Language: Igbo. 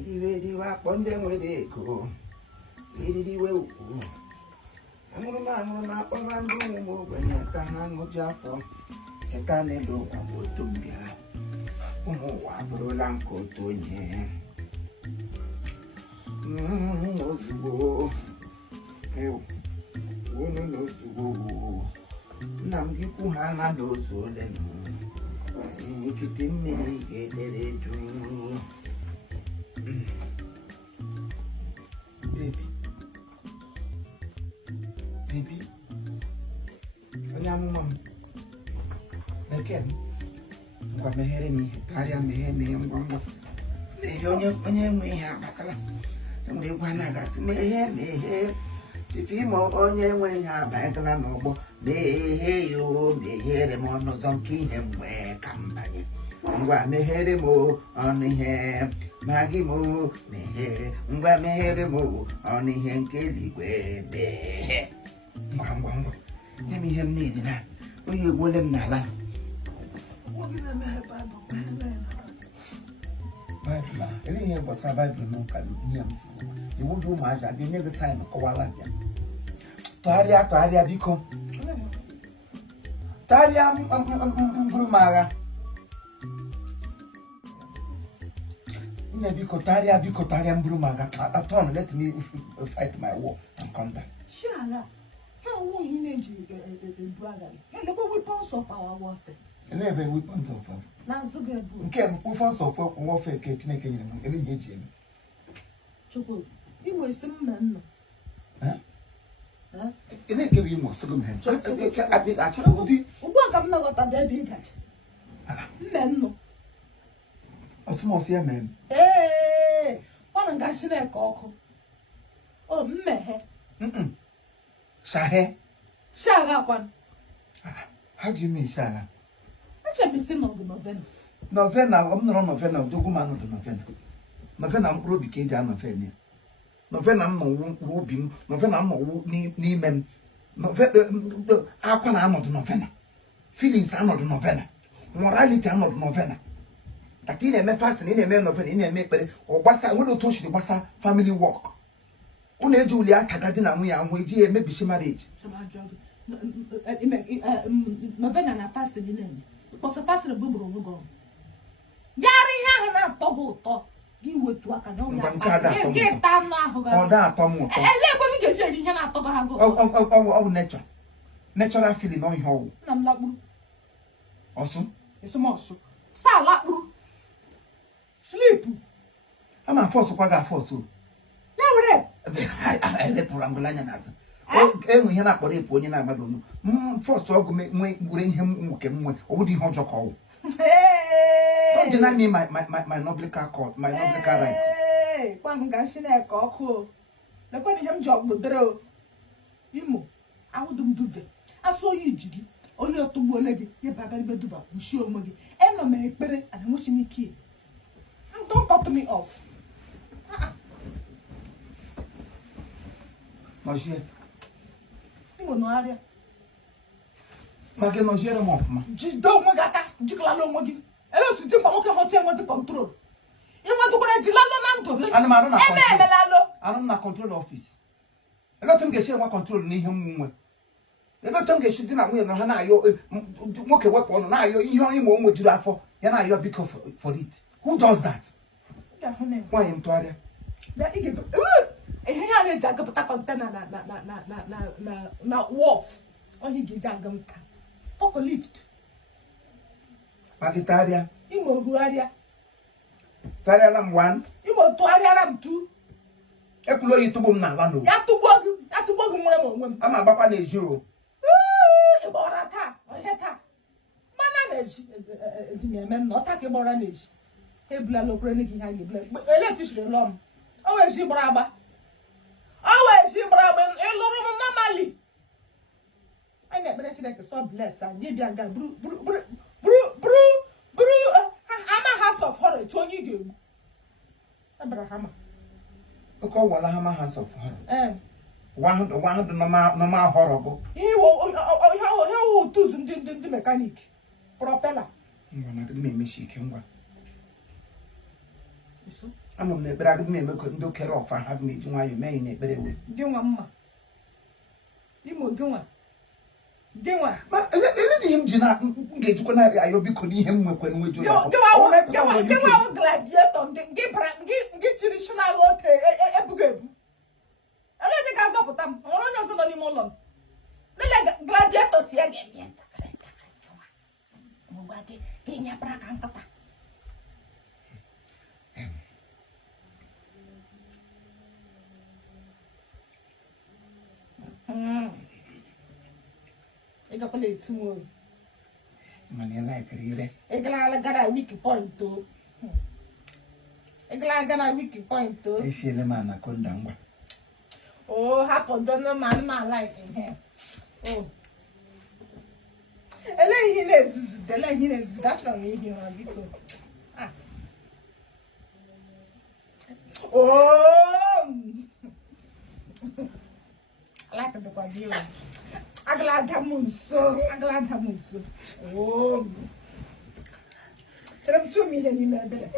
Idiwa Pondem with Echo. Idiwa. I'm going to Pamando when you can hang with Jaffa. You can't do about to me. Abrolanco to ye. Ozugo. Wono no sugo. Namgi kuhana do solenu. Kitimini get do. Baby. Anyamu mam. Again. Ngwa mehere mi karịa mehe ngwa onye nwe ihe abatala mgbe gwa na gasị mehe chiefimo onye nwe ihe abanyela n'ọgbọ mehe yo mehere m ọnụ ụzọ nke ihe mgbe ka mbanye ngwa mehere m ọnụ ihe Maggi m mehe ngwa mehere m ọnụ ihe nke eluigwe mehe ngwa nye m ihe m na-edi na onye egbole m n'ala Bible, any of us are Bible no can hear me. You would do much, I didn't never sign a Kowaladia. Taria, Bico Taria Brumaga Nebico Taria Brumaga. At all, let me fight my war and come down. Shala, how will he name you, brother? Hello, weapons of our warfare. Never weapons of them. Okay, we found so for warfare, Kate, any Jim. Choco, you were some man. Huh? Can I give you more second hand? I be actually. What I'm not a baby cat. Men, a small sea man. Hey, one and dash in a cock. Oh, meh. Shahe? Shara one. How do you mean, Shara? I be seen on the Novena. Novena, I'm not on Novena, Doguman of the Novena. Novena, I'm Ruby Cage, I'm a fan. Novena, I'm no Rubin, Novena, I'm no Niemen. Novena, Aquana, I'm not the Novena. Feelings are not the Novena. Morality are not the Novena. That in a man fast in a man of in a make or Bassa, will touch the Bassa family walk. Only Julia Tagadina, we are waiting, maybe she married. Novena na fast in the name. Was a fast in a bubble go. Yari Hana Togo, give with to a canon. Get down now, or that, Tom. And let me get Jenny Hana Togo. Oh, nature. Natural feeling on home. I'm not also. It's a mouse. Salad. Sleep. I'm a force of Paga Fosso. I let Purangolanias. We have not got it when you're not Madonna. First, to bring him or would he hold your call? Don't deny me my noblica court, my noblica rights. Hey, one gashing a cock. The bunny him job would draw. Imo, I wouldn't do that. I saw you, Jiggy. Oh, you're too lady, your baby beduba, who show Maggie. Emma make better and washing me key. Don't cut me off. Monsieur. No area. Maggie no Jerome. Just don't magata, Jiclalo Maggie. And also, you can hotel with the control. You want to go to Jilano? And I'm not control office. A lot of them get control near him. A lot of them get shooting away and Hana, you walk a weapon, and you won't do that for, and I you're because for it. Who does that? Why am Toria? That is he had a jacket container na wolf. Or he get down fuck a lift. Magitaria. Imo Huaria. Tarialam 1. Imo Tuariaram 2. Ekulo yitubum na lano. Yatubog women. I'm a papa de zero. About a tar or heta. Manage. Men not talking about an age. Ebla lo greniki hang black. But electricity alarm. Always you braba. Always you braba. A normally. I never let you so bless and maybe I got brew. I'm a house of horror. Tony you. Abraham. Look all one hammer hands of horror. 100 normal horrible. He will how to the mechanic. Propeller. I'm going to make me shake him. I'm on the brag me, couldn't do care off. I have me to my main neighbor. Give mamma. Imo Guma. Guma. But let him get to connect. I will be calling him when we do. Give out gladiator, get traditional epigram. I let the guys up with them. I don't know any more. Let gladiators here again. Mubaki, Kenya Prakantata. I got play tomorrow. Man, like it. I got a weak point too. I got a weak point too. I see the man I couldn't down. Oh, happen, don't know man like him. Oh. The legend that's from me. Oh, I like the quadrille. I'm glad I'm so. Oh, so I'm 2 million in my bed.